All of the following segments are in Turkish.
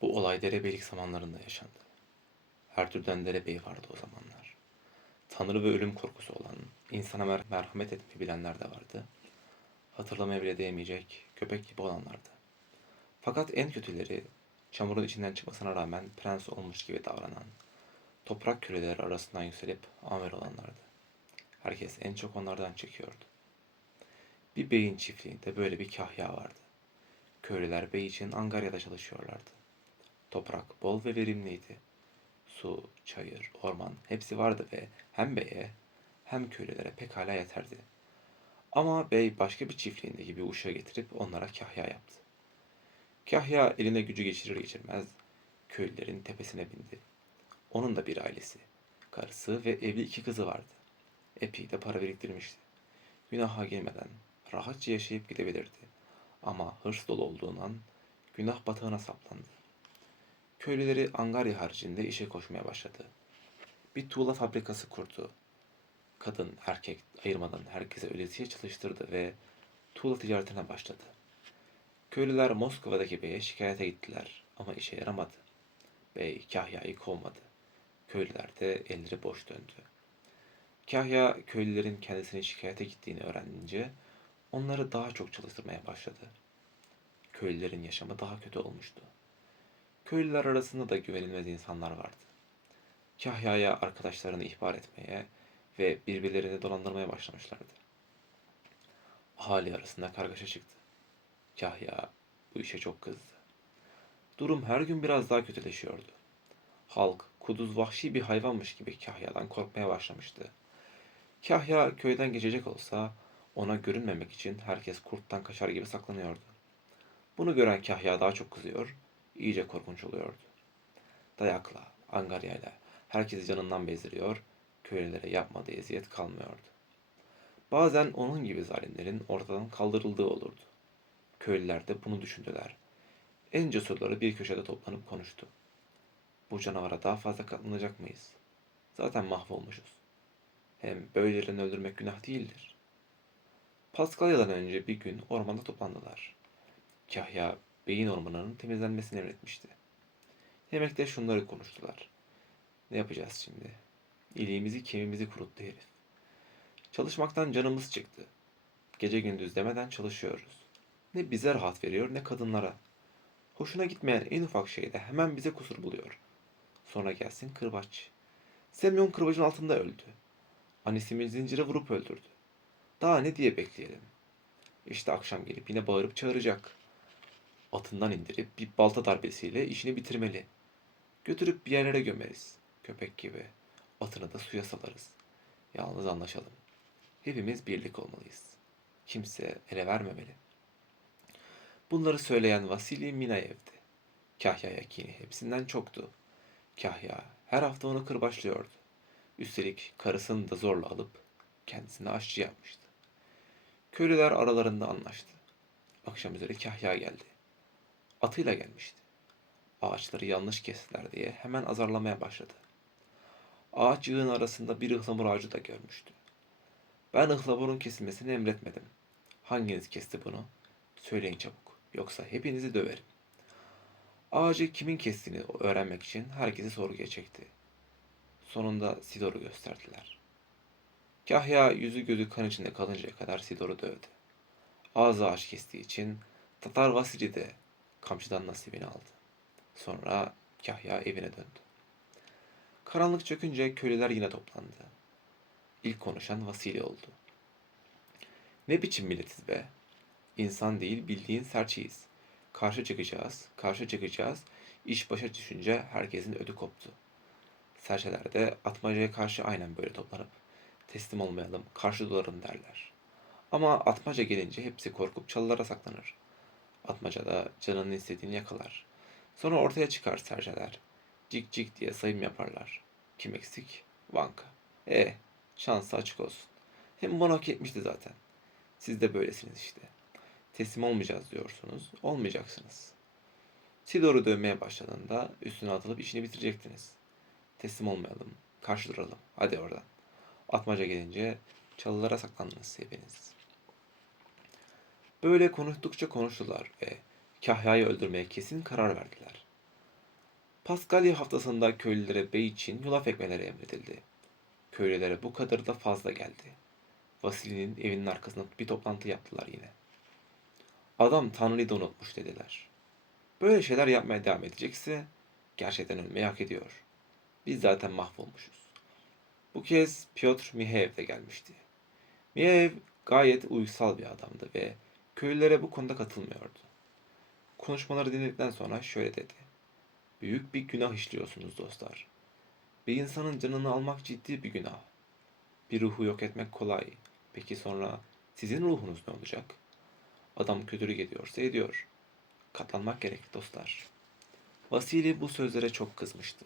Bu olay derebeylik zamanlarında yaşandı. Her türden derebey vardı o zamanlar. Tanrı ve ölüm korkusu olan, insana merhamet etmeyi bilenler de vardı. Hatırlamaya bile değmeyecek köpek gibi olanlardı. Fakat en kötüleri, çamurun içinden çıkmasına rağmen prens olmuş gibi davranan, toprak köleleri arasından yükselip amir olanlardı. Herkes en çok onlardan çekiyordu. Bir beyin çiftliğinde böyle bir kahya vardı. Köylüler bey için angaryada çalışıyorlardı. Toprak bol ve verimliydi. Su, çayır, orman hepsi vardı ve hem beye hem köylülere pekala yeterdi. Ama bey başka bir çiftliğindeki bir uşağı getirip onlara kahya yaptı. Kahya eline gücü geçirir geçirmez köylülerin tepesine bindi. Onun da bir ailesi, karısı ve evli iki kızı vardı. Epey de para biriktirmişti. Günaha girmeden rahatça yaşayıp gidebilirdi. Ama hırs dolu olduğundan günah batağına saplandı. Köylüleri angarya haricinde işe koşmaya başladı. Bir tuğla fabrikası kurdu. Kadın, erkek ayırmadan herkese ölesiye çalıştırdı ve tuğla ticaretine başladı. Köylüler Moskova'daki beye şikayete gittiler ama işe yaramadı. Bey Kahya'yı kovmadı. Köylüler de elleri boş döndü. Kahya köylülerin kendisini şikayete gittiğini öğrenince onları daha çok çalıştırmaya başladı. Köylülerin yaşamı daha kötü olmuştu. Köylüler arasında da güvenilmez insanlar vardı. Kahya'ya arkadaşlarını ihbar etmeye ve birbirlerini dolandırmaya başlamışlardı. Ahali arasında kargaşa çıktı. Kahya bu işe çok kızdı. Durum her gün biraz daha kötüleşiyordu. Halk kuduz vahşi bir hayvanmış gibi Kahya'dan korkmaya başlamıştı. Kahya köyden geçecek olsa ona görünmemek için herkes kurttan kaçar gibi saklanıyordu. Bunu gören Kahya daha çok kızıyor, iyice korkunç oluyordu. Dayakla, angaryayla herkesi canından bezdiriyor, köylülere yapmadığı eziyet kalmıyordu. Bazen onun gibi zalimlerin ortadan kaldırıldığı olurdu. Köylüler de bunu düşündüler. En cesurları bir köşede toplanıp konuştu. Bu canavara daha fazla katlanacak mıyız? Zaten mahvolmuşuz. Hem böylelerini öldürmek günah değildir. Paskalya'dan önce bir gün ormanda toplandılar. Kahya, beyin ormanının temizlenmesini emretmişti. Yemekte şunları konuştular. Ne yapacağız şimdi? İliğimizi kemiğimizi kuruttu herif. Çalışmaktan canımız çıktı. Gece gündüz demeden çalışıyoruz. Ne bize rahat veriyor ne kadınlara. Hoşuna gitmeyen en ufak şeyde hemen bize kusur buluyor. Sonra gelsin kırbaç. Semyon kırbacın altında öldü. Annesimi zincire vurup öldürdü. Daha ne diye bekleyelim? İşte akşam gelip yine bağırıp çağıracak. Atından indirip bir balta darbesiyle işini bitirmeli. Götürüp bir yerlere gömeriz. Köpek gibi. Atını da suya salarız. Yalnız anlaşalım. Hepimiz birlik olmalıyız. Kimse ele vermemeli. Bunları söyleyen Vasili Minayev'di. Kahya'ya kini hepsinden çoktu. Kahya her hafta onu kırbaçlıyordu. Üstelik karısını da zorla alıp kendisine aşçı yapmıştı. Köylüler aralarında anlaştı. Akşam üzeri Kahya geldi. Atıyla gelmişti. Ağaçları yanlış kestiler diye hemen azarlamaya başladı. Ağaç yığın arasında bir ıhlamur ağacı da görmüştü. Ben ıhlamurun kesilmesini emretmedim. Hanginiz kesti bunu? Söyleyin çabuk. Yoksa hepinizi döverim. Ağacı kimin kestiğini öğrenmek için herkesi sorguya çekti. Sonunda Sidor'u gösterdiler. Kahya yüzü gözü kan içinde kalıncaya kadar Sidor'u dövdü. Ağzı ağaç kestiği için Tatar Vasili de kamçıdan nasibini aldı. Sonra Kahya evine döndü. Karanlık çökünce köylüler yine toplandı. İlk konuşan Vasili oldu. Ne biçim milletiz be? İnsan değil bildiğin serçeyiz. Karşı çıkacağız, karşı çıkacağız. İş başa düşünce herkesin ödü koptu. Serçeler de Atmaca'ya karşı aynen böyle toplanıp teslim olmayalım, karşı duralım derler. Ama Atmaca gelince hepsi korkup çalılara saklanır. Atmaca da canının istediğini yakalar. Sonra ortaya çıkar serçeler. Cik cik diye sayım yaparlar. Kim eksik? Vanka. Şansı açık olsun. Hem bunu hak etmişti zaten. Siz de böylesiniz işte. Teslim olmayacağız diyorsunuz, olmayacaksınız. Sidor'u dövmeye başladığında üstüne atılıp işini bitirecektiniz. Teslim olmayalım, karşı duralım. Hadi oradan. Atmaca gelince çalılara saklandınız hepiniz. Böyle konuştukça konuştular ve Kahya'yı öldürmeye kesin karar verdiler. Paskalya haftasında köylülere bey için yulaf ekmeleri emredildi. Köylülere bu kadar da fazla geldi. Vasili'nin evinin arkasında bir toplantı yaptılar yine. Adam Tanrı'yı da unutmuş dediler. Böyle şeyler yapmaya devam edecekse gerçekten ölmeyi hak ediyor. Biz zaten mahvolmuşuz. Bu kez Piotr Mihaev de gelmişti. Mihaev gayet uysal bir adamdı ve köylülere bu konuda katılmıyordu. Konuşmaları dinledikten sonra şöyle dedi. Büyük bir günah işliyorsunuz dostlar. Bir insanın canını almak ciddi bir günah. Bir ruhu yok etmek kolay. Peki sonra sizin ruhunuz ne olacak? Adam kötülük ediyorsa ediyor. Katlanmak gerek dostlar. Vasili bu sözlere çok kızmıştı.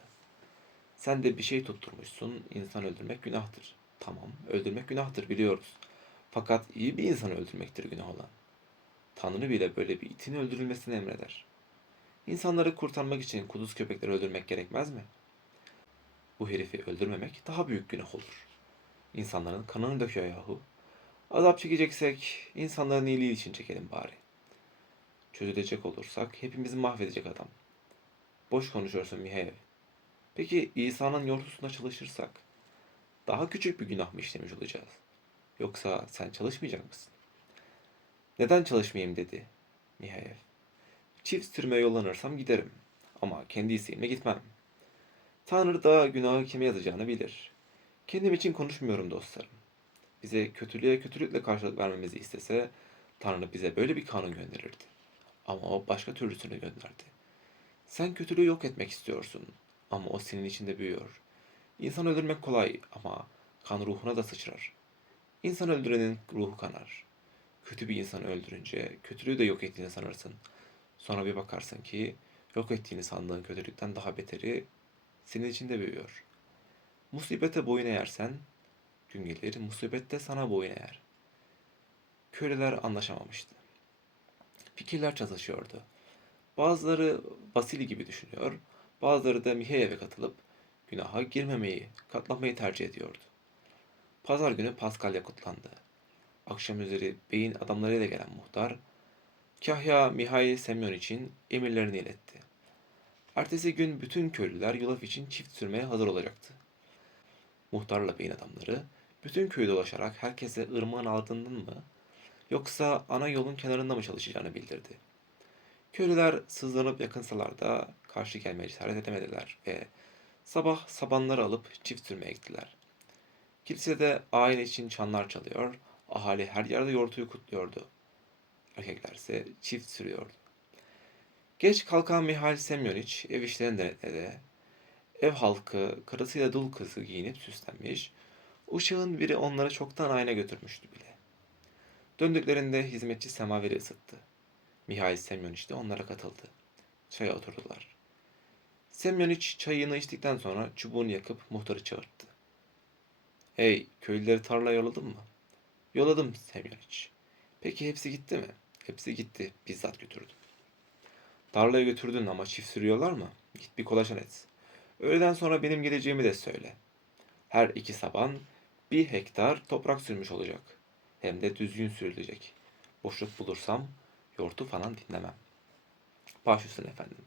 Sen de bir şey tutturmuşsun, insan öldürmek günahtır. Tamam, öldürmek günahtır biliyoruz. Fakat iyi bir insanı öldürmektir günah olan. Tanrı bile böyle bir itin öldürülmesini emreder. İnsanları kurtarmak için kuduz köpekleri öldürmek gerekmez mi? Bu herifi öldürmemek daha büyük günah olur. İnsanların kanını döküyor yahu. Azap çekeceksek insanların iyiliği için çekelim bari. Çözülecek olursak hepimizi mahvedecek adam. Boş konuşuyorsun Mihail. Peki İsa'nın yortusunda çalışırsak daha küçük bir günah mı işlemiş olacağız? Yoksa sen çalışmayacak mısın? Neden çalışmayayım dedi Mihail. Çift sürmeye yollanırsam giderim. Ama kendi isteğimle gitmem. Tanrı da günahı kime yazacağını bilir. Kendim için konuşmuyorum dostlarım. Bize kötülüğe kötülükle karşılık vermemizi istese Tanrı bize böyle bir kanun gönderirdi. Ama o başka türlüsünü gönderdi. Sen kötülüğü yok etmek istiyorsun ama o senin içinde büyüyor. İnsan öldürmek kolay ama kan ruhuna da sıçrar. İnsan öldürenin ruhu kanar. Kötü bir insanı öldürünce kötülüğü de yok ettiğini sanırsın. Sonra bir bakarsın ki yok ettiğini sandığın kötülükten daha beteri senin içinde büyüyor. Musibete boyun eğersen gün gelir musibet de sana boyun eğer. Köleler anlaşamamıştı. Fikirler çatışıyordu. Bazıları Vasili gibi düşünüyor, bazıları da Miheyev'e katılıp günaha girmemeyi, katlanmayı tercih ediyordu. Pazar günü Paskalya kutlandı. Akşam üzeri beyin adamlarıyla gelen muhtar, Kahya Mihail Semyon için emirlerini iletti. Ertesi gün bütün köylüler yulaf için çift sürmeye hazır olacaktı. Muhtarla beyin adamları bütün köyü dolaşarak herkese ırmağın altından mı yoksa ana yolun kenarında mı çalışacağını bildirdi. Köylüler sızlanıp yakınsalar da karşı gelmeye cesaret edemediler ve sabah sabanları alıp çift sürmeye gittiler. Kilisede ayin için çanlar çalıyor, ahali her yerde yortuyu kutluyordu. Erkeklerse çift sürüyordu. Geç kalkan Mihail Semyoniç ev işlerini denetledi. Ev halkı karısıyla dul kızı giyinip süslenmiş, uşağın biri onları çoktan ayna götürmüştü bile. Döndüklerinde hizmetçi semaveri ısıttı. Mihail Semyoniç de onlara katıldı. Çaya oturdular. Semyoniç çayını içtikten sonra çubuğunu yakıp muhtarı çağırdı. Hey, köylüleri tarlaya yolladın mı? Yolladım Semyoniç. Peki hepsi gitti mi? Hepsi gitti. Bizzat götürdüm. Tarlaya götürdün ama çift sürüyorlar mı? Git bir kolaçan et. Öğleden sonra benim geleceğimi de söyle. Her iki saban 1 hektar toprak sürmüş olacak. Hem de düzgün sürülecek. Boşluk bulursam yortu falan dinlemem. Baş üstüne efendim.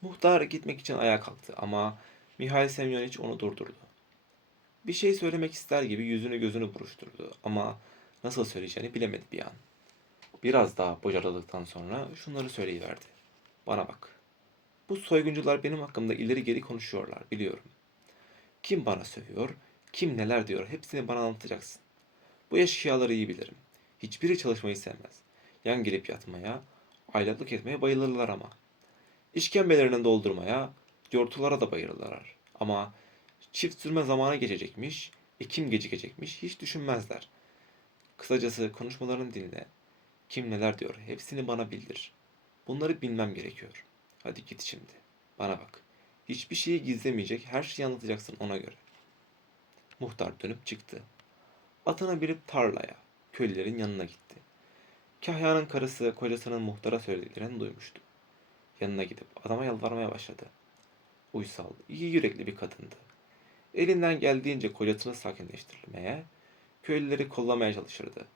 Muhtar gitmek için ayağa kalktı ama Mihail Semyoniç onu durdurdu. Bir şey söylemek ister gibi yüzünü gözünü buruşturdu ama nasıl söyleyeceğini bilemedi bir an. Biraz daha bocaladıktan sonra şunları söyleyiverdi. Bana bak. Bu soyguncular benim hakkımda ileri geri konuşuyorlar biliyorum. Kim bana sövüyor, kim neler diyor hepsini bana anlatacaksın. Bu eşkıyaları iyi bilirim. Hiçbiri çalışmayı sevmez. Yan gelip yatmaya, aylaklık etmeye bayılırlar ama. İşkembelerinin doldurmaya, yortulara da bayılırlar. Ama çift sürme zamanı geçecekmiş, ekim gecikecekmiş hiç düşünmezler. Kısacası konuşmalarını dinle. Kim neler diyor hepsini bana bildir. Bunları bilmem gerekiyor. Hadi git şimdi. Bana bak. Hiçbir şeyi gizlemeyecek, her şeyi anlatacaksın ona göre. Muhtar dönüp çıktı. Atına binip tarlaya, köylülerin yanına gitti. Kahya'nın karısı kocasının muhtara söylediklerini duymuştu. Yanına gidip adama yalvarmaya başladı. Uysal, iyi yürekli bir kadındı. Elinden geldiğince kocasını sakinleştirmeye, köylüleri kollamaya çalışırdı.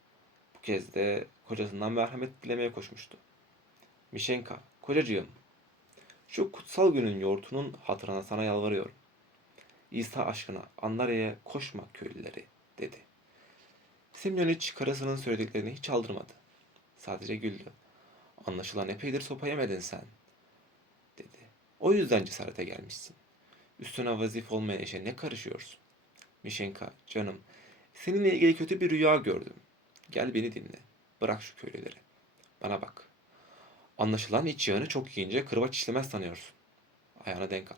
Bu kez de kocasından merhamet dilemeye koşmuştu. Mişenka, kocacığım, Şu kutsal günün yoğurtunun hatırına sana yalvarıyorum. İsa aşkına Anlarya'ya koşma köylüleri dedi. Semyoniç karısının söylediklerini hiç aldırmadı. Sadece güldü. Anlaşılan epeydir sopa yemedin sen dedi. O yüzden cesarete gelmişsin. Üstüne vazif olmayan işe ne karışıyorsun? Mişenka, canım, seninle ilgili kötü bir rüya gördüm. Gel beni dinle. Bırak şu köylüleri. Bana bak. Anlaşılan iç yağını çok yiyince kırbaç işlemez sanıyorsun. Ayağına denk al.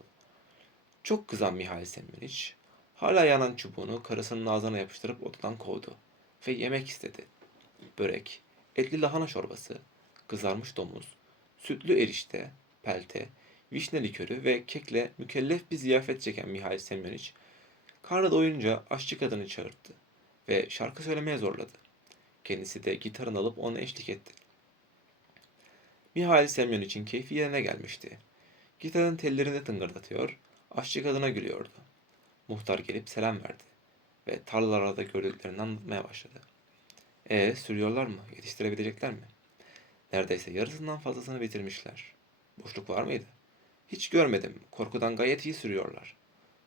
Çok kızan Mihail Semyoniç, hala yanan çubuğunu karısının ağzına yapıştırıp odadan kovdu ve yemek istedi. Börek, etli lahana çorbası, kızarmış domuz, sütlü erişte, pelte, vişne likörü ve kekle mükellef bir ziyafet çeken Mihail Semyoniç, karnı doyunca aşçı kadını çağırdı ve şarkı söylemeye zorladı. Kendisi de gitarını alıp ona eşlik etti. Mihail Semyoniç'in keyfi yerine gelmişti. Gitarın tellerini tıngırdatıyor, aşçı kadına gülüyordu. Muhtar gelip selam verdi ve tarlalarda gördüklerini anlatmaya başladı. Sürüyorlar mı? Yetiştirebilecekler mi? Neredeyse yarısından fazlasını bitirmişler. Boşluk var mıydı? Hiç görmedim. Korkudan gayet iyi sürüyorlar.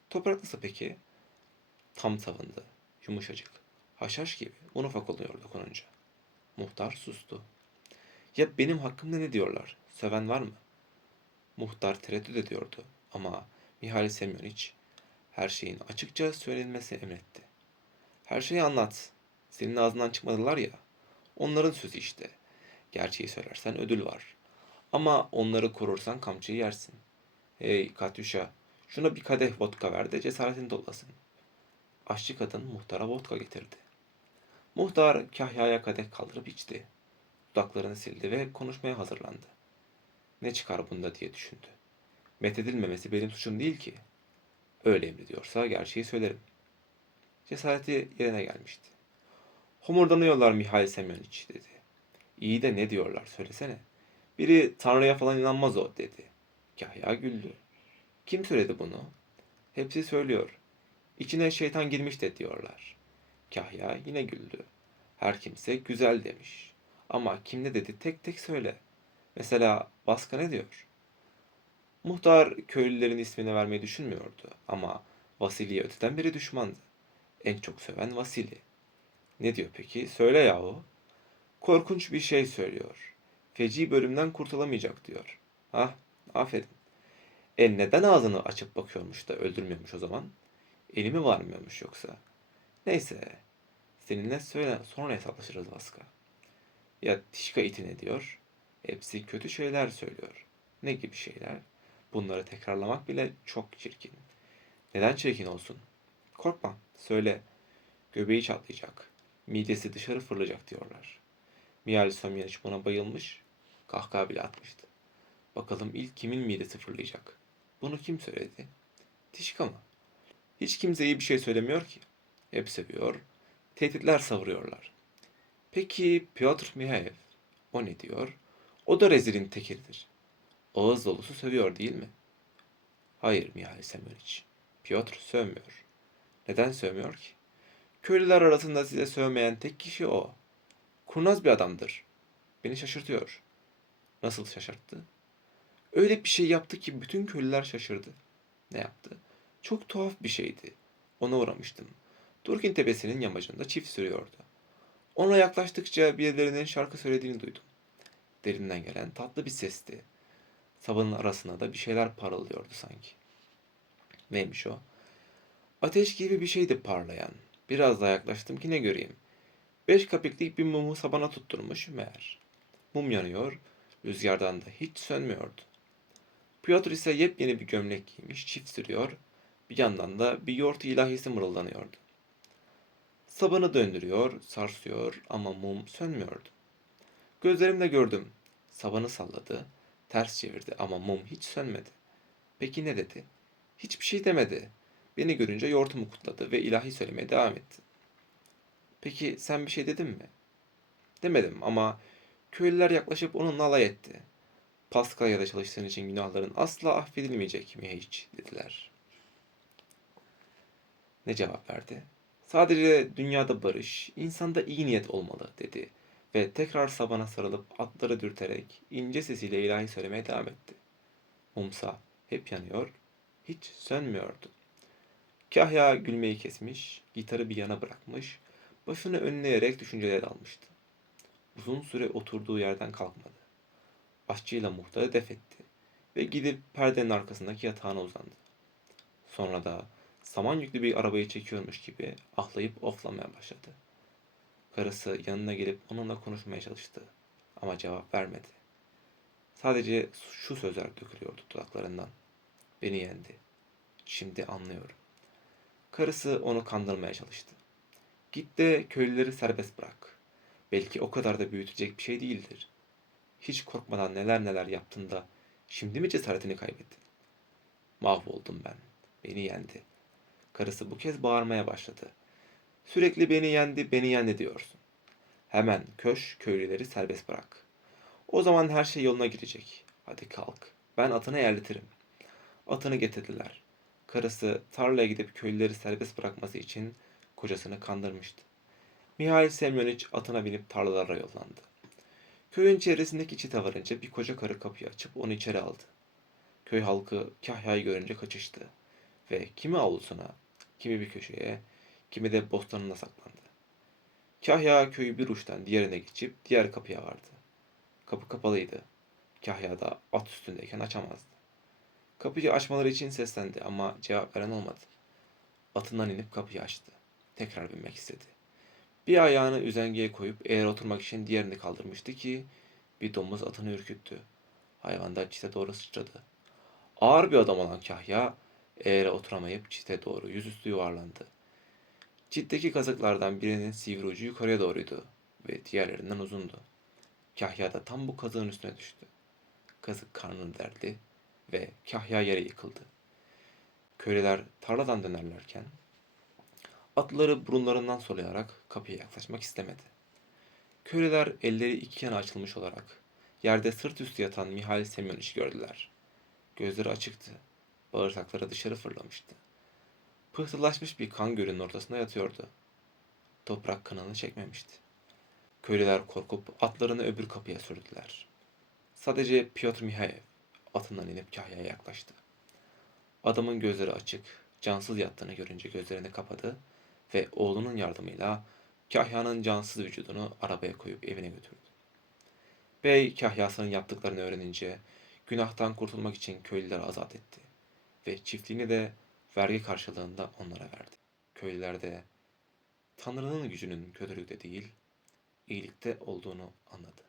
Toprak nasıl peki? Tam tavındı. Yumuşacık. Haşhaş gibi. Un ufak oluyordu konunca. Muhtar sustu. Ya benim hakkımda ne diyorlar? Söven var mı? Muhtar tereddüt ediyordu. Ama Mihail Semyoniç her şeyin açıkça söylenmesi emretti. Her şeyi anlat. Senin ağzından çıkmadılar ya. Onların sözü işte. Gerçeği söylersen ödül var. Ama onları korursan kamçıyı yersin. Hey Katyuşa, şuna bir kadeh vodka ver de cesaretini toplasın. Aşçı kadın muhtara vodka getirdi. Muhtar Kahya'ya kadeh kaldırıp içti. Dudaklarını sildi ve konuşmaya hazırlandı. Ne çıkar bunda diye düşündü. Methedilmemesi benim suçum değil ki. Öyle emrediyorsa gerçeği söylerim. Cesareti yerine gelmişti. Homurdanıyorlar Mihail Semyoniç dedi. İyi de ne diyorlar söylesene. Biri Tanrı'ya falan inanmaz o dedi. Kahya güldü. Kim söyledi bunu? Hepsi söylüyor. İçine şeytan girmiş de diyorlar. Kahya yine güldü. Her kimse güzel demiş. Ama kim ne dedi tek tek söyle. Mesela Baska ne diyor? Muhtar köylülerin ismini vermeyi düşünmüyordu ama Vasili'ye öteden beri düşmandı. En çok seven Vasili. Ne diyor peki? Söyle yahu. Korkunç bir şey söylüyor. Feci bölümden kurtulamayacak diyor. Hah, aferin. Neden ağzını açıp bakıyormuş da öldürmüyormuş o zaman? Eli mi varmıyormuş yoksa? Neyse, seninle söyle sonra hesaplaşırız Vaska. Ya Tişka iti ne diyor? Hepsi kötü şeyler söylüyor. Ne gibi şeyler? Bunları tekrarlamak bile çok çirkin. Neden çirkin olsun? Korkma, söyle. Göbeği çatlayacak. Midesi dışarı fırlayacak diyorlar. Miyal Somyaniç buna bayılmış, kahkaha bile atmıştı. Bakalım ilk kimin midesi fırlayacak? Bunu kim söyledi? Tişka mı? Hiç kimse iyi bir şey söylemiyor ki. Hep seviyor, tehditler savuruyorlar. Peki Piotr Mihaev, o ne diyor? O da rezilin tekidir. Ağız dolusu sövüyor değil mi? Hayır Mihail Semyoniç. Piotr sövmüyor. Neden sövmüyor ki? Köylüler arasında size sövmeyen tek kişi o. Kurnaz bir adamdır. Beni şaşırtıyor. Nasıl şaşırttı? Öyle bir şey yaptı ki bütün köylüler şaşırdı. Ne yaptı? Çok tuhaf bir şeydi. Ona uğramıştım. Durkin tepesinin yamacında çift sürüyordu. Ona yaklaştıkça birilerinin şarkı söylediğini duydum. Derinden gelen tatlı bir sesti. Sabanın arasına da bir şeyler parıldıyordu sanki. Neymiş o? Ateş gibi bir şeydi parlayan. Biraz daha yaklaştım ki ne göreyim. 5 kapiklik bir mumu sabana tutturmuş meğer. Mum yanıyor, rüzgardan da hiç sönmüyordu. Piotr ise yepyeni bir gömlek giymiş, çift sürüyor, bir yandan da bir yoğurt ilahisi mırıldanıyordu. Sabanı döndürüyor, sarsıyor ama mum sönmüyordu. Gözlerimle gördüm. Sabanı salladı, ters çevirdi ama mum hiç sönmedi. Peki ne dedi? Hiçbir şey demedi. Beni görünce yoğurtumu kutladı ve ilahi söylemeye devam etti. Peki sen bir şey dedin mi? Demedim ama köylüler yaklaşıp onunla alay etti. Paskalya'da çalıştığın için günahların asla affedilmeyecek mi hiç dediler. Ne cevap verdi? Sadece dünyada barış, insanda iyi niyet olmalı dedi ve tekrar sabana sarılıp atları dürterek ince sesiyle ilahi söylemeye devam etti. Mumsa hep yanıyor, hiç sönmüyordu. Kahya gülmeyi kesmiş, gitarı bir yana bırakmış, başını önüne eğerek düşüncelere dalmıştı. Uzun süre oturduğu yerden kalkmadı. Aşçıyla muhtarı def etti ve gidip perdenin arkasındaki yatağına uzandı. Sonra da saman yüklü bir arabayı çekiyormuş gibi ahlayıp oflamaya başladı. Karısı yanına gelip onunla konuşmaya çalıştı ama cevap vermedi. Sadece şu sözler dökülüyordu dudaklarından. Beni yendi. Şimdi anlıyorum. Karısı onu kandırmaya çalıştı. Git de köylüleri serbest bırak. Belki o kadar da büyütecek bir şey değildir. Hiç korkmadan neler neler yaptın da şimdi mi cesaretini kaybettin? Mahvoldum ben. Beni yendi. Karısı bu kez bağırmaya başladı. Sürekli beni yendi, beni yendi diyorsun. Hemen köylüleri serbest bırak. O zaman her şey yoluna girecek. Hadi kalk. Ben atını yerletirim. Atını getirdiler. Karısı tarlaya gidip köylüleri serbest bırakması için kocasını kandırmıştı. Mihail Semyoniç atına binip tarlalara yollandı. Köyün çevresindeki çite varınca bir koca karı kapıyı açıp onu içeri aldı. Köy halkı Kahya'yı görünce kaçıştı ve kimi avlusuna, kimi bir köşeye, kimi de bostanına saklandı. Kahya köyü bir uçtan diğerine geçip diğer kapıya vardı. Kapı kapalıydı. Kahya da at üstündeyken açamazdı. Kapıyı açmaları için seslendi ama cevap veren olmadı. Atından inip kapıyı açtı. Tekrar binmek istedi. Bir ayağını üzengeye koyup eğer oturmak için diğerini kaldırmıştı ki bir domuz atını ürküttü. Hayvan da çite doğru sıçradı. Ağır bir adam olan Kahya eğere oturamayıp çite doğru yüzüstü yuvarlandı. Çitteki kazıklardan birinin sivri ucu yukarıya doğruydu ve diğerlerinden uzundu. Kahya da tam bu kazığın üstüne düştü. Kazık karnını deldi ve Kahya yere yıkıldı. Köylüler tarladan dönerlerken atları burunlarından solayarak kapıya yaklaşmak istemedi. Köylüler elleri iki yana açılmış olarak yerde sırt üstü yatan Mihail Semyoniş'i gördüler. Gözleri açıktı. Bağırsakları dışarı fırlamıştı. Pıhtılaşmış bir kan gölünün ortasında yatıyordu. Toprak kanını çekmemişti. Köylüler korkup atlarını öbür kapıya sürdüler. Sadece Pyotr Mihaev atından inip Kahya'ya yaklaştı. Adamın gözleri açık, cansız yattığını görünce gözlerini kapadı ve oğlunun yardımıyla Kahya'nın cansız vücudunu arabaya koyup evine götürdü. Bey Kahya'sının yaptıklarını öğrenince günahtan kurtulmak için köylüleri azat etti ve çiftliğini de vergi karşılığında onlara verdi. Köylüler de Tanrı'nın gücünün kötülükte değil, iyilikte olduğunu anladı.